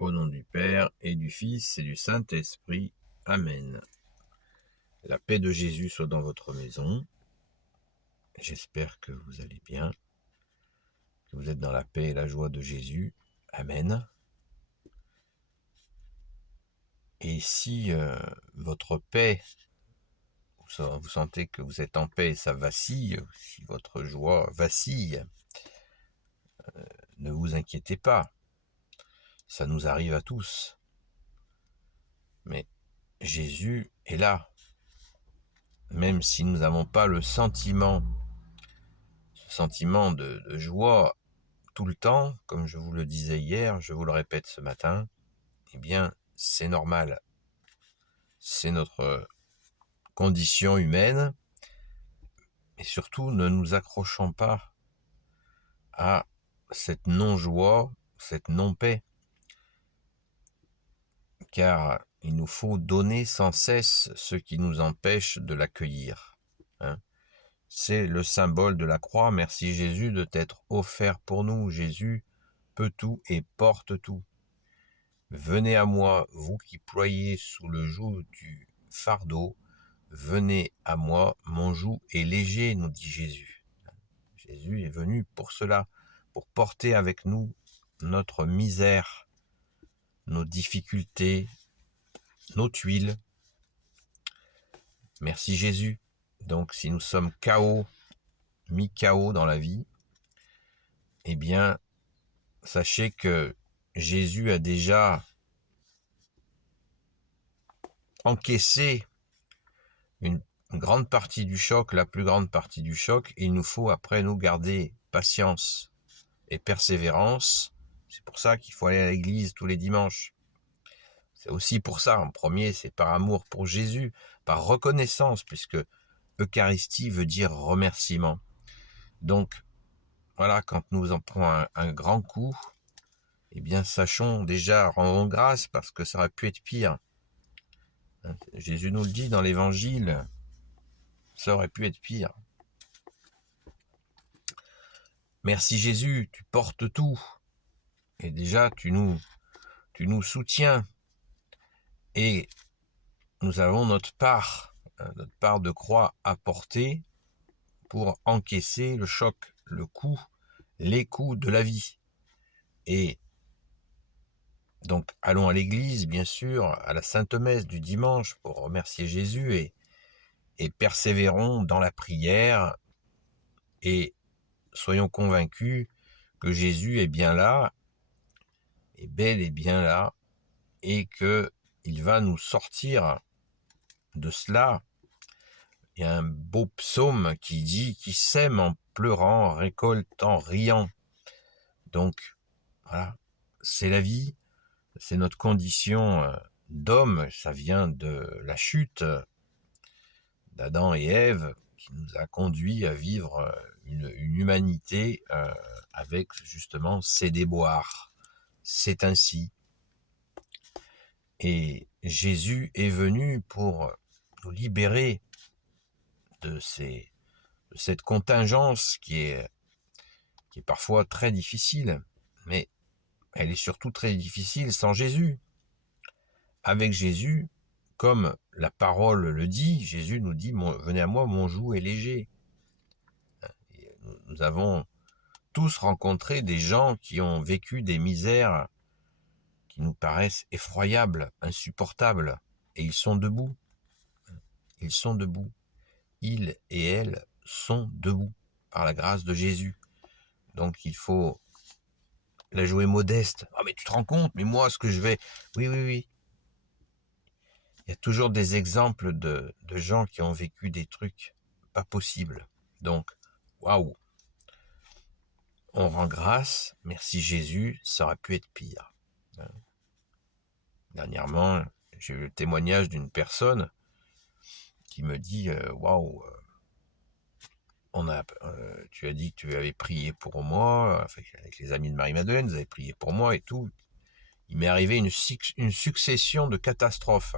Au nom du Père, et du Fils, et du Saint-Esprit. Amen. La paix de Jésus soit dans votre maison. J'espère que vous allez bien, que vous êtes dans la paix et la joie de Jésus. Amen. Et si votre paix, vous sentez que vous êtes en paix et ça vacille, si votre joie vacille, ne vous inquiétez pas. Ça nous arrive à tous. Mais Jésus est là. Même si nous n'avons pas le sentiment de joie tout le temps, comme je vous le disais hier, je vous le répète ce matin, eh bien, c'est normal. C'est notre condition humaine. Et surtout, ne nous accrochons pas à cette non-joie, cette non-paix. Car il nous faut donner sans cesse ce qui nous empêche de l'accueillir. C'est le symbole de la croix. Merci Jésus de t'être offert pour nous. Jésus peut tout et porte tout. Venez à moi, vous qui ployez sous le joug du fardeau. Venez à moi, mon joug est léger, nous dit Jésus. Jésus est venu pour cela, pour porter avec nous notre misère, nos difficultés, nos tuiles. Merci Jésus. Donc si nous sommes KO, mi-KO dans la vie, eh bien, sachez que Jésus a déjà encaissé une grande partie du choc, la plus grande partie du choc. Il nous faut après nous garder patience et persévérance. C'est pour ça qu'il faut aller à l'église tous les dimanches. C'est aussi pour ça, en premier, c'est par amour pour Jésus, par reconnaissance, puisque Eucharistie veut dire remerciement. Donc, voilà, quand nous en prenons un grand coup, eh bien, sachons déjà, rendons grâce, parce que ça aurait pu être pire. Jésus nous le dit dans l'Évangile, ça aurait pu être pire. Merci Jésus, tu portes tout. Et déjà, tu nous soutiens. Et nous avons notre part de croix à porter pour encaisser le choc, le coup, les coups de la vie. Et donc, allons à l'église, bien sûr, à la Sainte Messe du dimanche pour remercier Jésus et persévérons dans la prière et soyons convaincus que Jésus est bien là, est bel et bien là, et qu'il va nous sortir de cela. Il y a un beau psaume qui dit « Qui sème en pleurant, récolte en riant ». Donc, voilà, c'est la vie, c'est notre condition d'homme, ça vient de la chute d'Adam et Ève qui nous a conduit à vivre une humanité avec justement ses déboires. C'est ainsi. Et Jésus est venu pour nous libérer de cette contingence qui est parfois très difficile, mais elle est surtout très difficile sans Jésus. Avec Jésus, comme la parole le dit, Jésus nous dit « Venez à moi, mon joug est léger ». Nous avons tous rencontré des gens qui ont vécu des misères qui nous paraissent effroyables, insupportables, et ils sont debout. Ils sont debout. Ils et elles sont debout par la grâce de Jésus. Donc il faut la jouer modeste. Ah mais tu te rends compte, mais moi ce que je vais... Oui. Il y a toujours des exemples de gens qui ont vécu des trucs pas possibles. Donc, waouh. On rend grâce, merci Jésus, ça aurait pu être pire. Dernièrement, j'ai eu le témoignage d'une personne qui me dit waouh, tu as dit que tu avais prié pour moi, avec les amis de Marie-Madeleine, vous avez prié pour moi et tout. Il m'est arrivé une succession de catastrophes.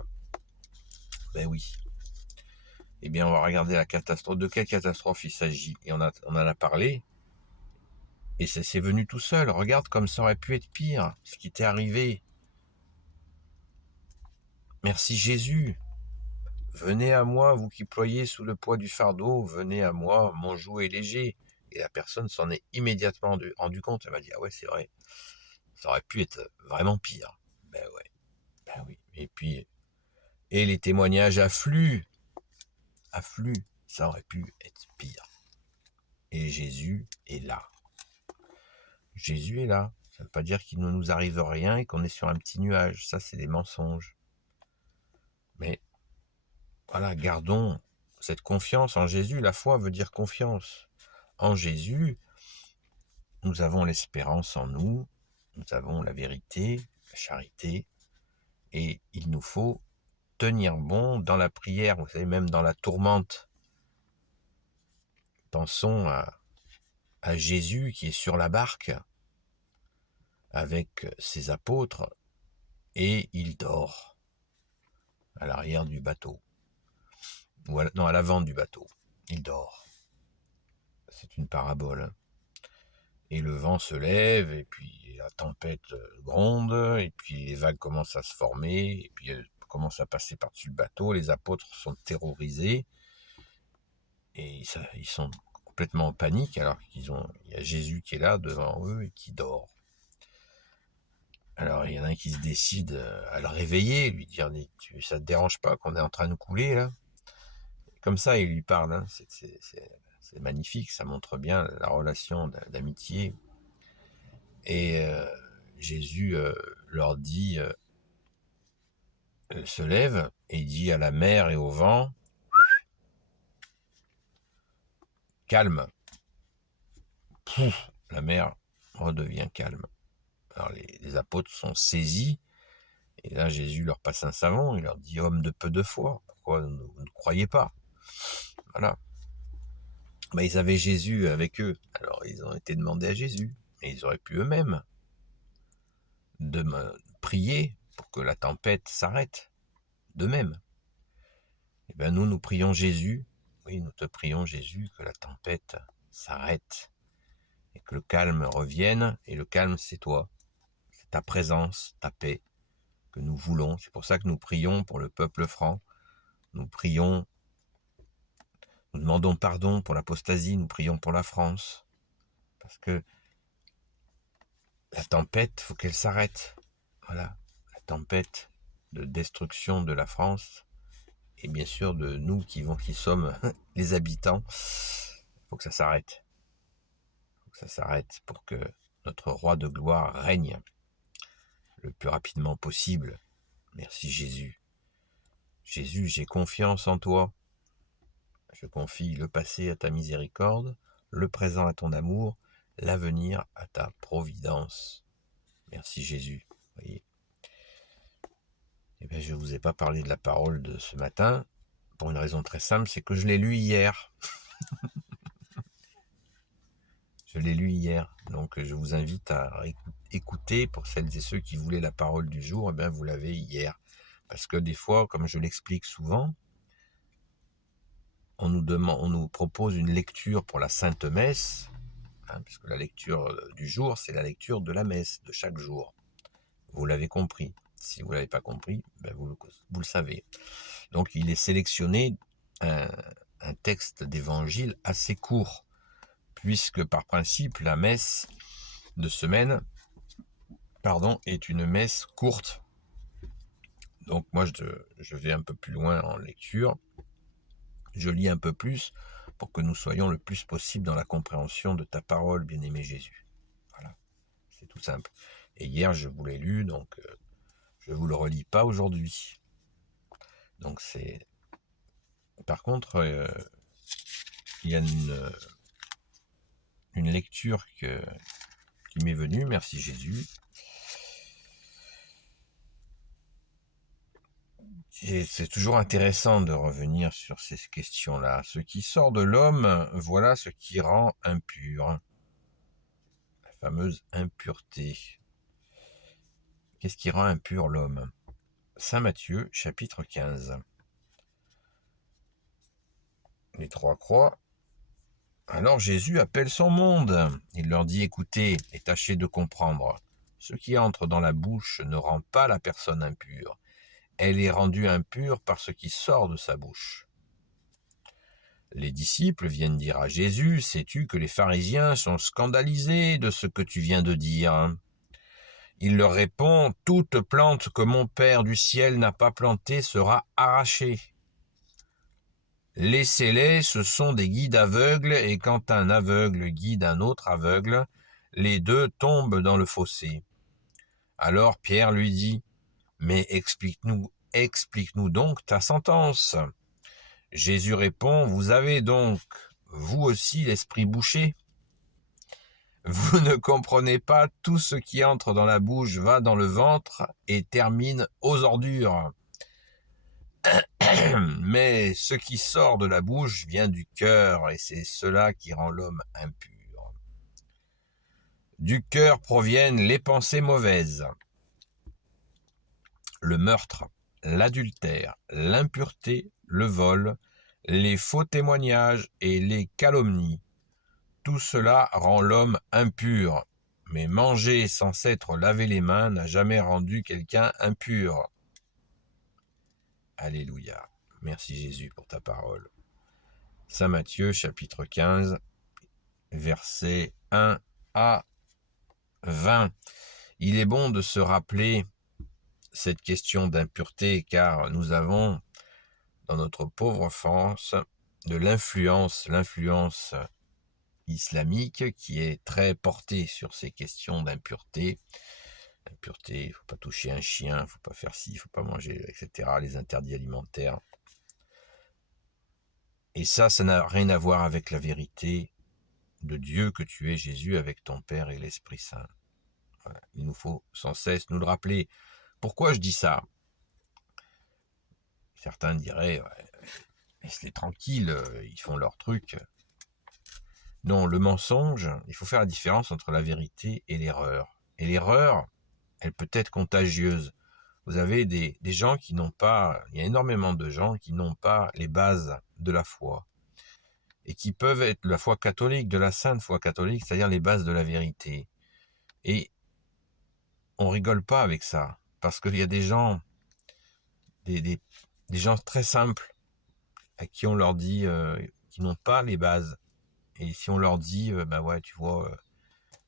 Ben oui. Eh bien, on va regarder la catastrophe. De quelle catastrophe il s'agit? Et on en a parlé. Et c'est venu tout seul. Regarde comme ça aurait pu être pire, ce qui t'est arrivé. Merci Jésus. Venez à moi, vous qui ployez sous le poids du fardeau, venez à moi, mon joug est léger. Et la personne s'en est immédiatement rendu compte. Elle m'a dit, ah ouais, c'est vrai, ça aurait pu être vraiment pire. Ben ouais, ben oui. Et puis, et les témoignages affluent, ça aurait pu être pire. Et Jésus est là. Jésus est là. Ça ne veut pas dire qu'il ne nous arrive rien et qu'on est sur un petit nuage. Ça, c'est des mensonges. Mais voilà, gardons cette confiance en Jésus. La foi veut dire confiance. En Jésus, nous avons l'espérance en nous, nous avons la vérité, la charité, et il nous faut tenir bon dans la prière, vous savez, même dans la tourmente. Pensons à Jésus qui est sur la barque avec ses apôtres et il dort à l'arrière du bateau, ou à l'avant du bateau. Il dort. C'est une parabole. Et le vent se lève, et puis la tempête gronde, et puis les vagues commencent à se former, et puis elles commencent à passer par-dessus le bateau. Les apôtres sont terrorisés, et ils sont complètement en panique, alors il y a Jésus qui est là devant eux et qui dort. Alors il y en a un qui se décide à le réveiller, lui dire « ça te dérange pas qu'on est en train de couler là ?» Comme ça il lui parle, hein. C'est magnifique, ça montre bien la relation d'amitié. Et Jésus leur dit, se lève et dit à la mer et au vent, calme. Pouf, la mer redevient calme. Alors les apôtres sont saisis, et là Jésus leur passe un savon, il leur dit, homme de peu de foi, pourquoi vous ne croyez pas? Voilà. Ben, ils avaient Jésus avec eux, alors ils ont été demandés à Jésus, et ils auraient pu eux-mêmes prier pour que la tempête s'arrête, d'eux-mêmes. Eh bien nous prions Jésus, oui, nous te prions Jésus, que la tempête s'arrête, et que le calme revienne, et le calme c'est toi, c'est ta présence, ta paix, que nous voulons. C'est pour ça que nous prions pour le peuple franc, nous prions, nous demandons pardon pour l'apostasie, nous prions pour la France, parce que la tempête, faut qu'elle s'arrête. Voilà, la tempête de destruction de la France, et bien sûr de nous qui sommes les habitants, faut que ça s'arrête. Faut que ça s'arrête pour que notre roi de gloire règne le plus rapidement possible. Merci Jésus. Jésus, j'ai confiance en toi. Je confie le passé à ta miséricorde, le présent à ton amour, l'avenir à ta providence. Merci Jésus. Voyez. Eh bien, je ne vous ai pas parlé de la parole de ce matin, pour une raison très simple, c'est que je l'ai lu hier. Je l'ai lu hier, donc je vous invite à écouter, pour celles et ceux qui voulaient la parole du jour, eh bien vous l'avez hier. Parce que des fois, comme je l'explique souvent, on nous propose une lecture pour la Sainte Messe, puisque la lecture du jour, c'est la lecture de la messe de chaque jour. Vous l'avez compris. Si vous ne l'avez pas compris, ben vous le savez. Donc il est sélectionné un texte d'évangile assez court, puisque par principe, la messe de semaine est une messe courte. Donc moi, je vais un peu plus loin en lecture. Je lis un peu plus pour que nous soyons le plus possible dans la compréhension de ta parole, bien-aimé Jésus. Voilà, c'est tout simple. Et hier, je vous l'ai lu, donc je ne vous le relis pas aujourd'hui. Donc c'est... Par contre, il y a une lecture qui m'est venue, merci Jésus. Et c'est toujours intéressant de revenir sur ces questions-là. Ce qui sort de l'homme, voilà ce qui rend impur. La fameuse impureté. Qu'est-ce qui rend impur l'homme? Saint Matthieu, chapitre 15. Les trois croix. Alors Jésus appelle son monde. Il leur dit, écoutez et tâchez de comprendre. Ce qui entre dans la bouche ne rend pas la personne impure. elle est rendue impure par ce qui sort de sa bouche. Les disciples viennent dire à Jésus, « Sais-tu que les pharisiens sont scandalisés de ce que tu viens de dire ?» Il leur répond, « Toute plante que mon Père du ciel n'a pas plantée sera arrachée. Laissez-les, ce sont des guides aveugles, et quand un aveugle guide un autre aveugle, les deux tombent dans le fossé. » Alors Pierre lui dit, « Mais explique-nous donc ta sentence. » Jésus répond, « Vous avez donc, vous aussi, l'esprit bouché? Vous ne comprenez pas, tout ce qui entre dans la bouche va dans le ventre et termine aux ordures. Mais ce qui sort de la bouche vient du cœur, et c'est cela qui rend l'homme impur. Du cœur proviennent les pensées mauvaises, le meurtre, l'adultère, l'impureté, le vol, les faux témoignages et les calomnies. Tout cela rend l'homme impur, mais manger sans s'être lavé les mains n'a jamais rendu quelqu'un impur. Alléluia. Merci Jésus pour ta parole. Saint Matthieu, chapitre 15, versets 1 à 20. Il est bon de se rappeler cette question d'impureté, car nous avons, dans notre pauvre France, de l'influence islamique qui est très portée sur ces questions d'impureté. Impureté, il ne faut pas toucher un chien, il ne faut pas faire ci, il ne faut pas manger, etc. Les interdits alimentaires. Et ça n'a rien à voir avec la vérité de Dieu que tu es, Jésus, avec ton Père et l'Esprit Saint. Voilà. Il nous faut sans cesse nous le rappeler. Pourquoi je dis ça? Certains diraient, ouais, laisse-les tranquilles, ils font leur truc. Non, le mensonge, il faut faire la différence entre la vérité et l'erreur. Et l'erreur, elle peut être contagieuse. Vous avez des gens qui n'ont pas, il y a énormément de gens qui n'ont pas les bases de la foi. Et qui peuvent être la foi catholique, de la sainte foi catholique, c'est-à-dire les bases de la vérité. Et on rigole pas avec ça, parce qu'il y a des gens, des gens très simples, à qui on leur dit qui n'ont pas les bases. Et si on leur dit, ouais, tu vois,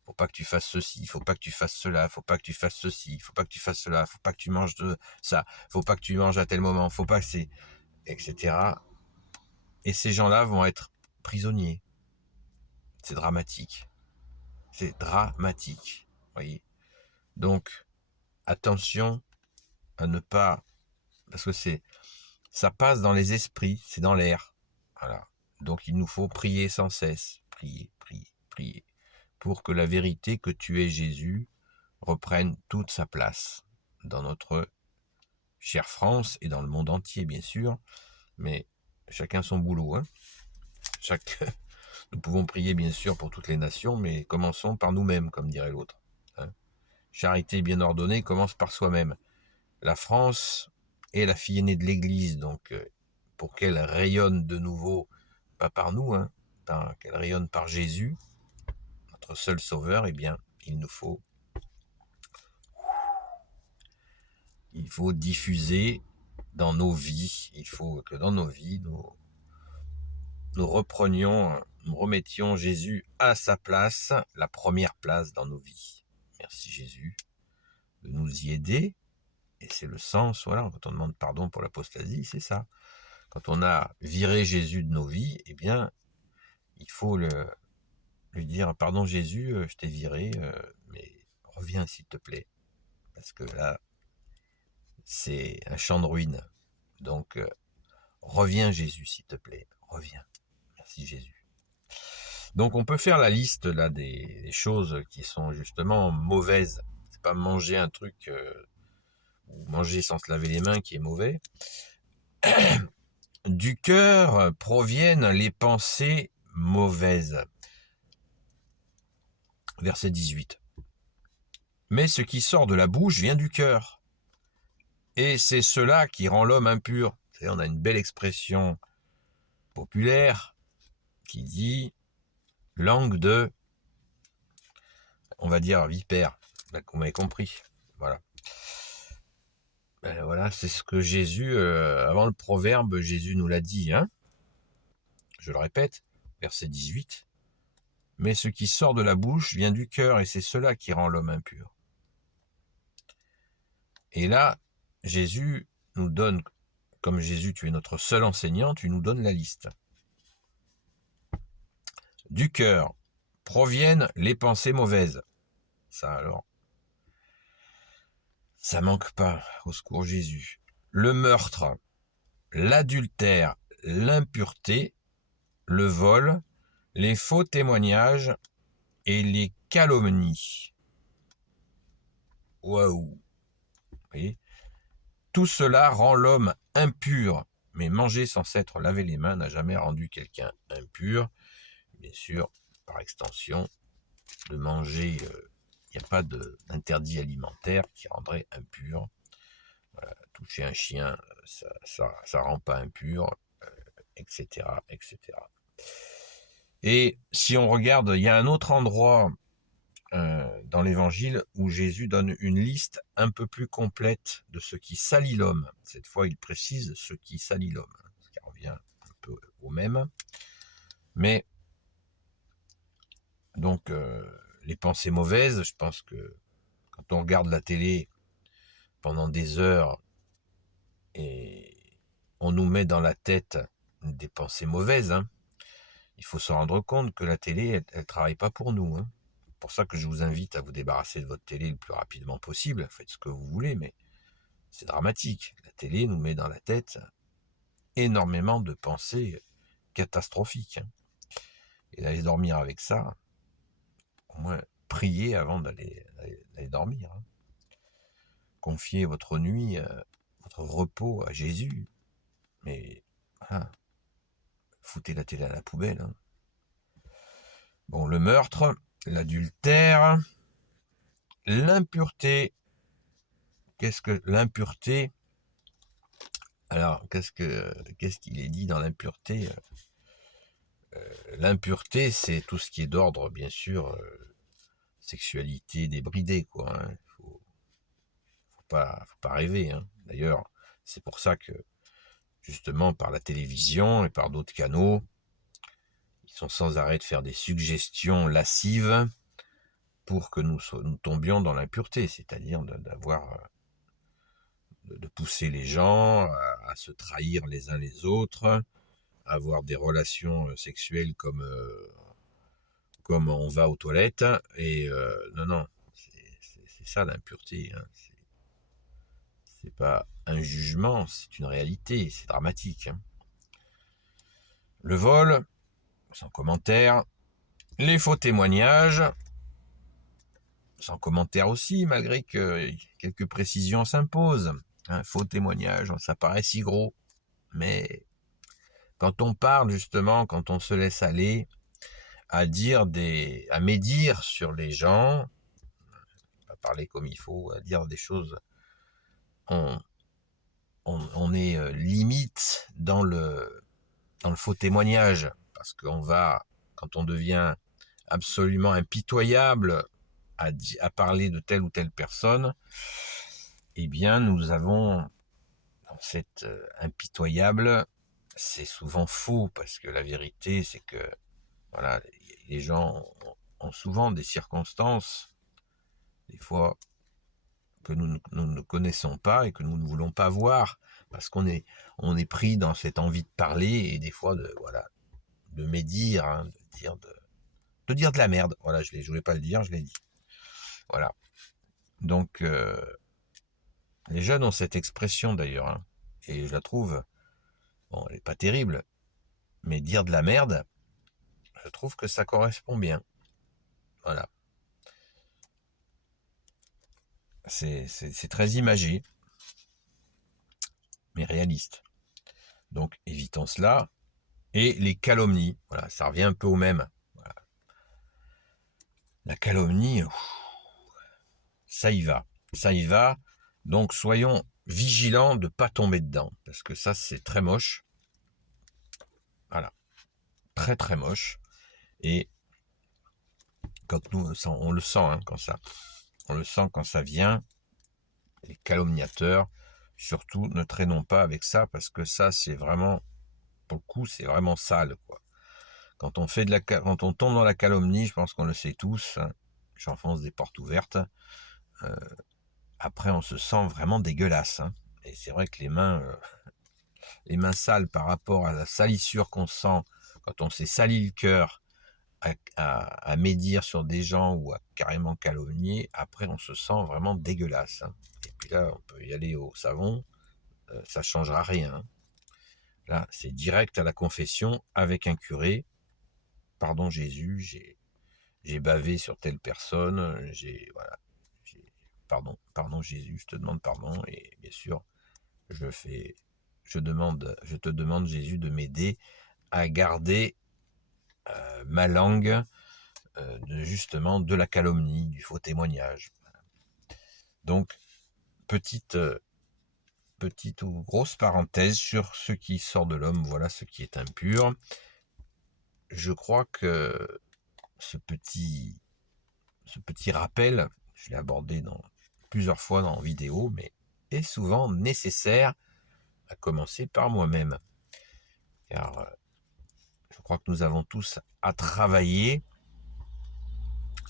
faut pas que tu fasses ceci, faut pas que tu fasses cela, faut pas que tu fasses ceci, faut pas que tu fasses cela, faut pas que tu manges de ça, faut pas que tu manges à tel moment, faut pas que c'est, etc. Et ces gens-là vont être prisonniers. C'est dramatique. C'est dramatique. Voyez. Donc, attention à ne pas, parce que ça passe dans les esprits, c'est dans l'air. Voilà. Donc, il nous faut prier sans cesse. Prier, prier, prier. Pour que la vérité que tu es Jésus reprenne toute sa place dans notre chère France et dans le monde entier, bien sûr. Mais chacun son boulot. Hein. Nous pouvons prier, bien sûr, pour toutes les nations, mais commençons par nous-mêmes, comme dirait l'autre. Hein. Charité bien ordonnée commence par soi-même. La France est la fille aînée de l'Église, donc pour qu'elle rayonne de nouveau, pas par nous, hein, qu'elle rayonne par Jésus, notre seul sauveur, eh bien, il faut diffuser dans nos vies, il faut que dans nos vies, nous remettions Jésus à sa place, la première place dans nos vies. Merci Jésus de nous y aider. Et c'est le sens, voilà, quand on demande pardon pour l'apostasie, c'est ça. Quand on a viré Jésus de nos vies, eh bien, il faut lui dire, pardon Jésus, je t'ai viré, mais reviens s'il te plaît. Parce que là, c'est un champ de ruines. Donc, reviens Jésus s'il te plaît, reviens. Merci Jésus. Donc on peut faire la liste là des choses qui sont justement mauvaises. C'est pas manger un truc ou manger sans se laver les mains qui est mauvais. Du cœur proviennent les pensées mauvaises. Verset 18. Mais ce qui sort de la bouche vient du cœur. Et c'est cela qui rend l'homme impur. Et on a une belle expression populaire qui dit langue de, on va dire, vipère. Vous m'avez compris. Voilà. Voilà, c'est ce que Jésus, avant le proverbe, Jésus nous l'a dit, hein. Je le répète, verset 18. Mais ce qui sort de la bouche vient du cœur, et c'est cela qui rend l'homme impur. Et là, Jésus nous donne, comme Jésus, tu es notre seul enseignant, tu nous donnes la liste. Du cœur proviennent les pensées mauvaises. Ça alors, ça manque pas, au secours Jésus. Le meurtre, l'adultère, l'impureté, le vol, les faux témoignages et les calomnies. Waouh! Vous voyez ? Tout cela rend l'homme impur, mais manger sans s'être lavé les mains n'a jamais rendu quelqu'un impur. Bien sûr, par extension, de manger, il n'y a pas d'interdit alimentaire qui rendrait impur. Voilà, toucher un chien, ça rend pas impur, etc., etc. Et si on regarde, il y a un autre endroit dans l'évangile où Jésus donne une liste un peu plus complète de ce qui salit l'homme. Cette fois, il précise ce qui salit l'homme, ce qui revient un peu au même. Mais, donc, les pensées mauvaises, je pense que quand on regarde la télé pendant des heures et on nous met dans la tête des pensées mauvaises, hein, il faut se rendre compte que la télé, elle travaille pas pour nous, hein. C'est pour ça que je vous invite à vous débarrasser de votre télé le plus rapidement possible. Faites ce que vous voulez, mais c'est dramatique. La télé nous met dans la tête énormément de pensées catastrophiques, hein. Et d'aller dormir avec ça, au moins priez avant d'aller dormir, hein. Confiez votre nuit, votre repos à Jésus. Mais voilà, foutez la télé à la poubelle, hein. Bon, le meurtre, l'adultère, l'impureté. Qu'est-ce que l'impureté? Alors, qu'est-ce qu'il est dit dans l'impureté? L'impureté, c'est tout ce qui est d'ordre, bien sûr, sexualité débridée, quoi, hein. Faut pas rêver, hein. D'ailleurs, c'est pour ça que, justement, par la télévision et par d'autres canaux, ils sont sans arrêt de faire des suggestions lascives pour que nous tombions dans l'impureté, c'est-à-dire de pousser les gens à se trahir les uns les autres, à avoir des relations sexuelles comme on va aux toilettes. Et non, c'est ça l'impureté, hein. C'est pas un jugement, c'est une réalité, c'est dramatique, hein. Le vol, sans commentaire. Les faux témoignages, sans commentaire aussi, malgré que quelques précisions s'imposent. Un faux témoignage, ça paraît si gros. Mais quand on parle, justement, quand on se laisse aller à médire sur les gens, à parler comme il faut, à dire des choses, on est limite dans le faux témoignage, parce quand on devient absolument impitoyable à parler de telle ou telle personne, eh bien nous avons dans cette impitoyable, c'est souvent faux, parce que la vérité c'est que voilà, les gens ont souvent des circonstances, des fois, que nous ne connaissons pas et que nous ne voulons pas voir, parce qu'on est pris dans cette envie de parler et des fois de médire, hein, de dire de la merde. Voilà, je voulais pas le dire, je l'ai dit. Voilà. Donc, les jeunes ont cette expression d'ailleurs, hein, et je la trouve, bon, elle n'est pas terrible, mais dire de la merde, je trouve que ça correspond bien. Voilà. C'est très imagé, mais réaliste. Donc, évitons cela. Et les calomnies, voilà, ça revient un peu au même. Voilà. La calomnie, ça y va. Donc, soyons vigilants de ne pas tomber dedans, parce que ça, c'est très moche. Voilà. Très, très moche. Et quand on le sent, hein, quand ça vient, les calomniateurs, Surtout, ne traînons pas avec ça, parce que ça, c'est vraiment, pour le coup, c'est vraiment sale, quoi. Quand quand on tombe dans la calomnie, je pense qu'on le sait tous, hein, j'enfonce des portes ouvertes, euh, après on se sent vraiment dégueulasse, hein. Et c'est vrai que les mains sales par rapport à la salissure qu'on sent quand on s'est sali le cœur à médire sur des gens ou à carrément calomnier, après on se sent vraiment dégueulasse, hein. Et puis là, on peut y aller au savon, ça changera rien, hein. Là, c'est direct à la confession avec un curé. Pardon Jésus, j'ai bavé sur telle personne, voilà, pardon Jésus, je te demande pardon, et bien sûr, je fais, je te demande Jésus de m'aider à garder ma langue justement de la calomnie, du faux témoignage. Donc, petite, petite ou grosse parenthèse sur ce qui sort de l'homme, voilà ce qui est impur. Je crois que ce petit rappel, je l'ai abordé plusieurs fois dans vidéo, mais est souvent nécessaire, à commencer par moi-même. Car je crois que nous avons tous à travailler,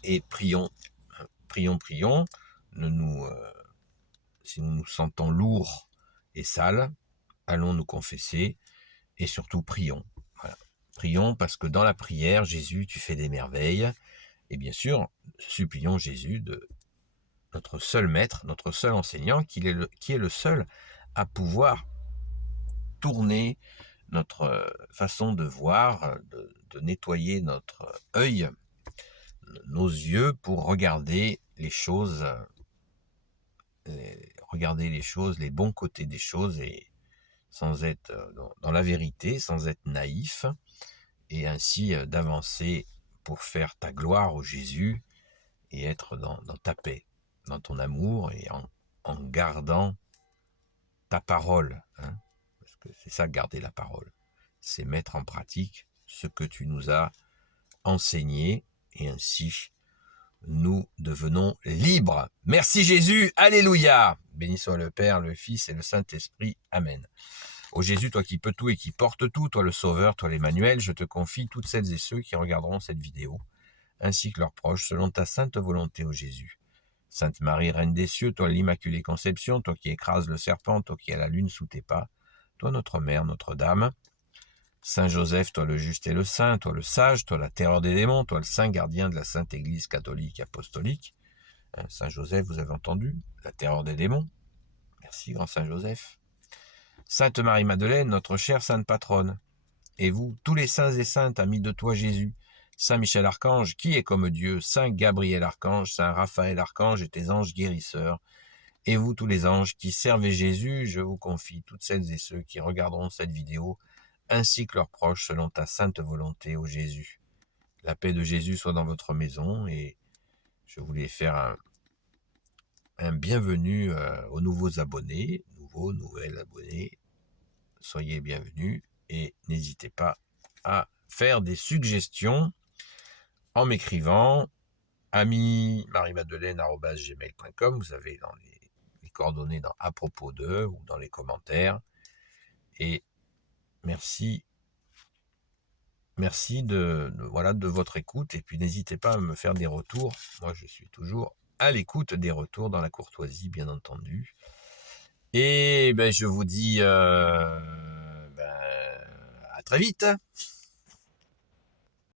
et prions, prions. Si nous nous sentons lourds et sales, allons nous confesser, et surtout prions. Voilà. Prions, parce que dans la prière, Jésus, tu fais des merveilles. Et bien sûr, supplions Jésus, notre seul maître, notre seul enseignant, qui est le seul à pouvoir tourner notre façon de voir, de nettoyer notre œil, nos yeux, pour regarder les choses, les bons côtés des choses, et sans être dans la vérité, sans être naïf, et ainsi d'avancer pour faire ta gloire au Jésus, et être dans ta paix, dans ton amour, et en gardant ta parole, hein, parce que c'est ça, garder la parole, c'est mettre en pratique ce que tu nous as enseigné, et ainsi nous devenons libres. Merci Jésus, alléluia. Béni soit le Père, le Fils et le Saint-Esprit, amen. Ô Jésus, toi qui peux tout et qui portes tout, toi le Sauveur, toi l'Emmanuel, je te confie toutes celles et ceux qui regarderont cette vidéo, ainsi que leurs proches, selon ta sainte volonté, ô Jésus. Sainte Marie, Reine des cieux, toi l'Immaculée Conception, toi qui écrases le serpent, toi qui as la lune sous tes pas, toi notre Mère, Notre-Dame. Saint Joseph, toi le juste et le saint, toi le sage, toi la terreur des démons, toi le saint gardien de la Sainte Église catholique apostolique. Saint Joseph, vous avez entendu, la terreur des démons. Merci, grand Saint Joseph. Sainte Marie-Madeleine, notre chère sainte patronne. Et vous, tous les saints et saintes, amis de toi Jésus, Saint Michel Archange, qui est comme Dieu, Saint Gabriel Archange, Saint Raphaël Archange et tes anges guérisseurs, et vous tous les anges qui servez Jésus, je vous confie toutes celles et ceux qui regarderont cette vidéo, ainsi que leurs proches, selon ta sainte volonté, ô Jésus. La paix de Jésus soit dans votre maison, et je voulais faire un bienvenue aux nouveaux abonnés, nouvelles abonnés. Soyez bienvenus, et n'hésitez pas à faire des suggestions en m'écrivant ami-marie-madeleine@gmail.com. Vous avez dans les coordonnées à propos d'eux, ou dans les commentaires. Et merci de votre écoute, et puis n'hésitez pas à me faire des retours. Moi, je suis toujours à l'écoute des retours, dans la courtoisie, bien entendu. Et je vous dis à très vite.